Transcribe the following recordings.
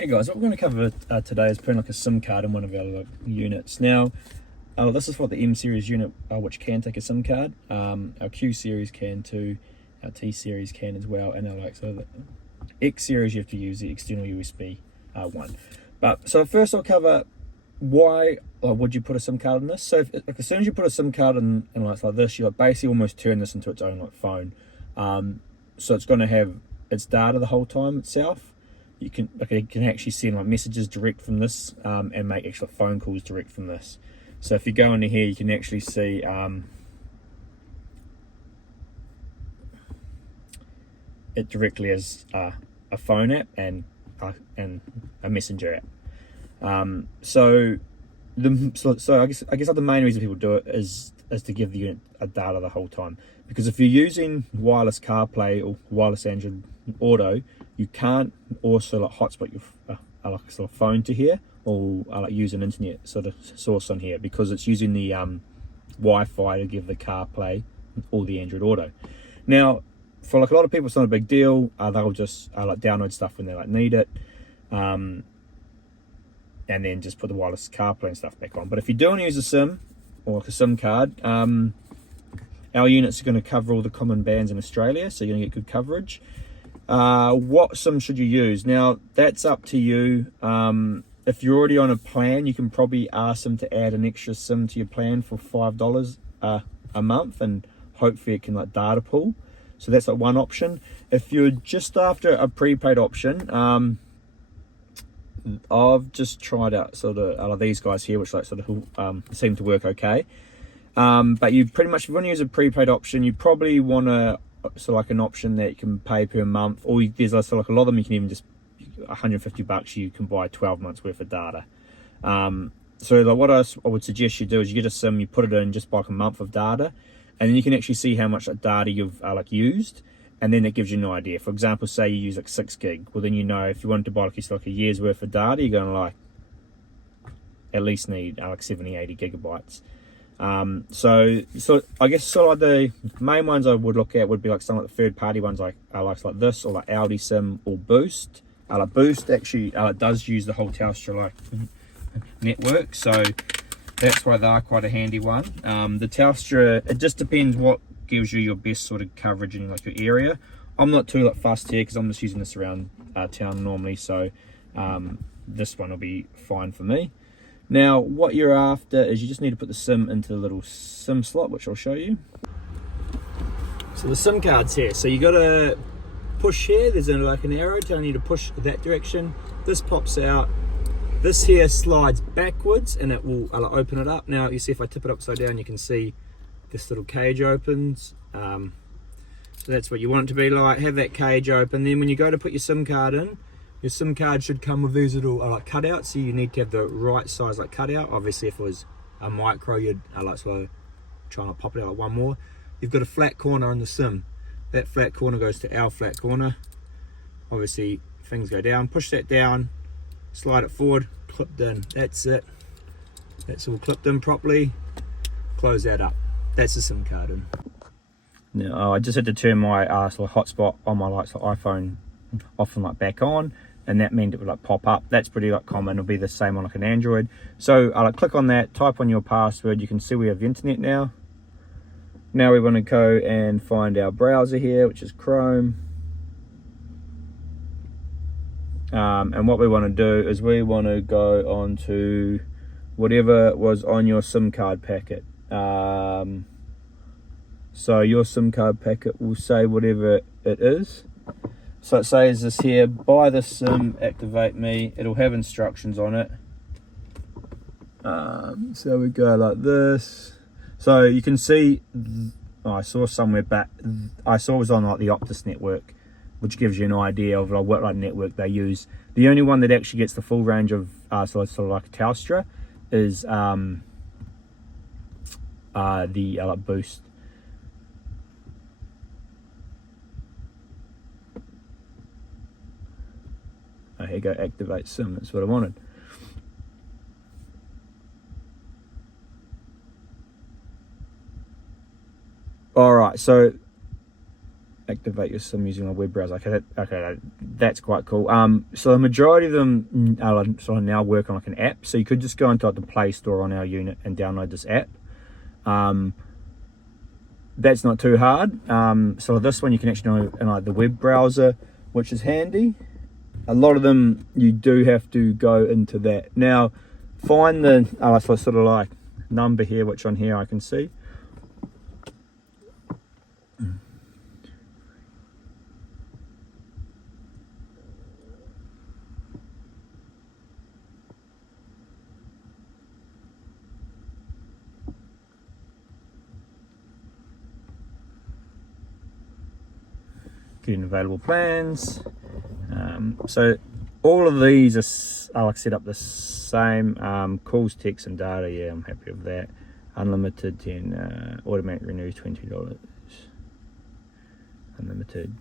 Hey guys, what we're going to cover today is putting like a SIM card in one of our units. Now, this is for the M series unit, which can take a SIM card. Our Q series can too, our T series can as well, and our so the X series you have to use the external USB one. But so first I'll cover why would you put a SIM card in this. So as soon as you put a SIM card in like this, you basically almost turn this into its own phone. So it's going to have its data the whole time itself. You can actually send messages direct from this and make actual phone calls direct from this. So if you go into here, you can actually see it directly as a phone app and a messenger app. So I guess the main reason people do it is to give the unit a data the whole time. Because if you're using wireless CarPlay or wireless Android Auto, you can't also hotspot your phone to here or use an internet sort of source on here, because it's using the Wi-Fi to give the CarPlay or the Android Auto. Now, for a lot of people, it's not a big deal. They'll just download stuff when they need it, and then just put the wireless CarPlay and stuff back on. But if you do want to use a SIM or a SIM card, our units are going to cover all the common bands in Australia, so you're going to get good coverage. What SIM should you use? Now, that's up to you. If you're already on a plan, you can probably ask them to add an extra SIM to your plan for $5 a month, and hopefully it can data pool. So that's one option. If you're just after a prepaid option, I've just tried out sort of these guys here, which seem to work okay. But you pretty much, if you want to use a prepaid option, you probably want to an option that you can pay per month, or there's a lot of them you can even just $150 you can buy 12 months worth of data. So what I would suggest you do is you get a SIM, you put it in just by a month of data, and then you can actually see how much data you've used, and then it gives you an idea. For example, say you use 6 gig, well then if you wanted to buy a year's worth of data, you're going to at least need 70-80 gigabytes. So I guess the main ones I would look at would be some of the third-party ones like this, or Audi SIM or Boost. Boost actually does use the whole Telstra network, so that's why they are quite a handy one. The Telstra, it just depends what gives you your best sort of coverage in your area. I'm not too fussed here because I'm just using this around town normally, so this one will be fine for me. Now, what you're after is you just need to put the SIM into the little SIM slot, which I'll show you. So the SIM card's here. So you got to push here. There's an arrow telling you to push that direction. This pops out. This here slides backwards, and it will open it up. Now, you see if I tip it upside down, you can see this little cage opens. So that's what you want it to be like. Have that cage open. Then when you go to put your SIM card in, your SIM card should come with these little cutouts, so you need to have the right size cutout. Obviously, if it was a micro, you'd trying to pop it out one more. You've got a flat corner on the SIM. That flat corner goes to our flat corner. Obviously, things go down. Push that down, slide it forward, clipped in. That's it. That's all clipped in properly. Close that up. That's the SIM card in. Now, I just had to turn my hotspot on my iPhone off and back on, and that meant it would pop up. That's pretty common. It'll be the same on an Android. So I'll click on that, type on your password. You can see we have the internet now. Now we want to go and find our browser here, which is Chrome. And what we want to do is we want to go on to whatever was on your SIM card packet. So your SIM card packet will say whatever it is. So it says this here, buy the SIM, activate me. It'll have instructions on it. So we go like this. So you can see, I saw somewhere back, I saw it was on the Optus network, which gives you an idea of what network they use. The only one that actually gets the full range of Telstra is the Boost. Oh, here you go, activate SIM, that's what I wanted. Alright, so activate your SIM using a web browser. Okay, that's quite cool. So the majority of them are sort of now work on like an app. So you could just go into like the Play Store on our unit and download this app. That's not too hard. So this one you can actually do in like the web browser, which is handy. A lot of them you do have to go into that. Now find the sort of like number here, which on here I can see. Getting available plans. So all of these are like set up the same. Calls, text and data, yeah, I'm happy with that. Unlimited 10, automatic renew $20, unlimited.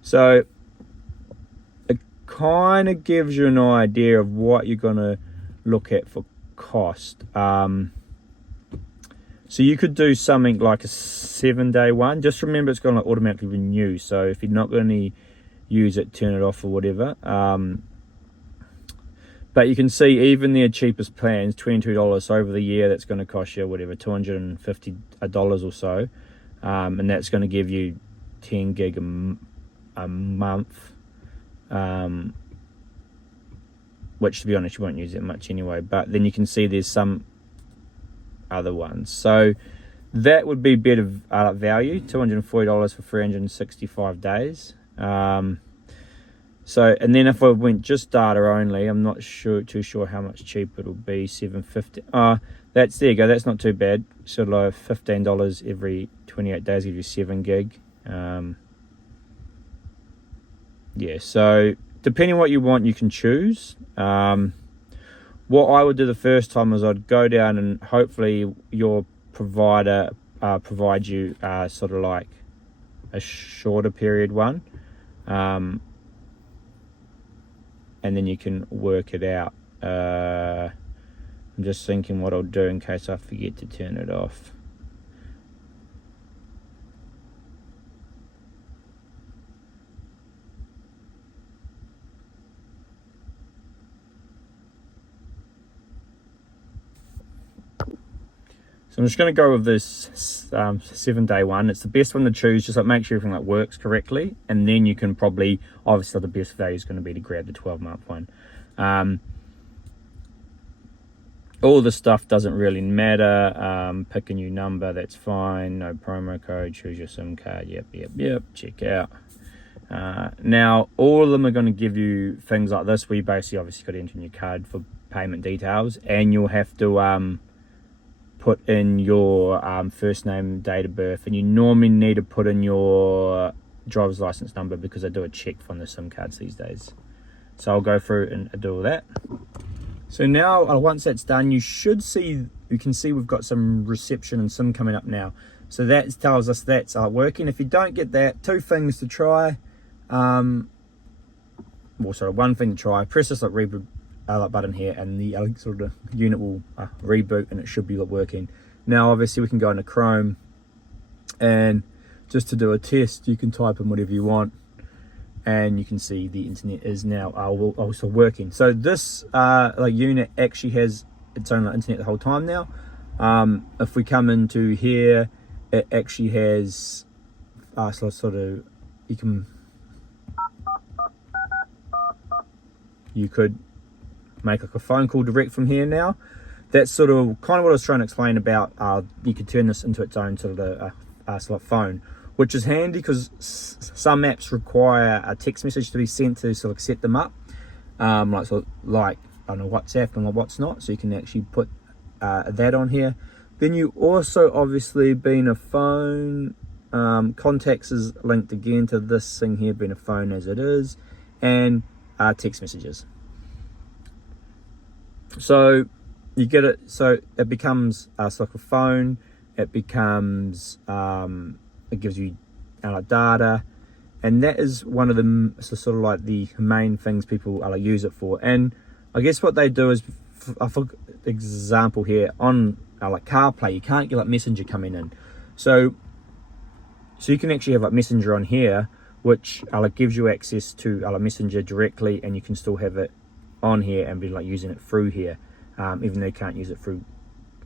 So it kind of gives you an idea of what you're going to look at for cost. So you could do something like a 7-day one. Just remember it's going to automatically renew. So if you're not going to use it, turn it off or whatever. But you can see even their cheapest plans, $22. So over the year, that's going to cost you whatever, $250 or so. And that's going to give you 10 gig a month. Which to be honest, you won't use it much anyway. But then you can see there's some other ones, so that would be better value, $240 for 365 days. So and then if I went just data only, I'm not too sure how much cheaper it'll be. $750. That's, there you go, that's not too bad. Sort of like $15 every 28 days gives you 7 gig. Yeah, so depending on what you want, you can choose. What I would do the first time is I'd go down and hopefully your provider provides you sort of like a shorter period one, and then you can work it out. I'm just thinking what I'll do in case I forget to turn it off. So I'm just going to go with this 7-day one. It's the best one to choose, just like make sure everything like works correctly, and then you can probably, obviously the best value is going to be to grab the 12-month one. All the stuff doesn't really matter. Pick a new number, that's fine. No promo code, choose your SIM card. Yep, check out. Now all of them are going to give you things like this, where you basically obviously got to enter in your card for payment details, and you'll have to put in your first name, date of birth, and you normally need to put in your driver's license number because they do a check from the SIM cards these days. So I'll go through and do all that. So now once that's done, you can see we've got some reception and SIM coming up now. So that tells us that's working. If you don't get that, 2 things to try. One thing to try, press this reboot button here, and the sort of unit will reboot, and it should be working. Now obviously we can go into Chrome, and just to do a test you can type in whatever you want, and you can see the internet is now also working. So this unit actually has its own internet the whole time now. If we come into here, it actually has you could make like a phone call direct from here now. That's sort of kind of what I was trying to explain about. You could turn this into its own sort of phone, which is handy because some apps require a text message to be sent to sort of set them up, like I don't know, WhatsApp and what's not. So you can actually put that on here. Then you also obviously, being a phone, contacts is linked again to this thing here, being a phone as it is, and text messages. So you get it, so it becomes like a phone. It becomes it gives you data, and that is one of the sort of like the main things people use it for. And I guess what they do is, for example here on like CarPlay, you can't get like Messenger coming in. So So you can actually have like Messenger on here, which gives you access to Messenger directly, and you can still have it on here and be like using it through here, even though you can't use it through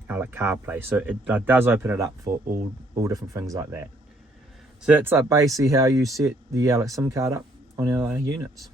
CarPlay. So it does open it up for all different things like that. So that's like basically how you set the SIM card up on our units.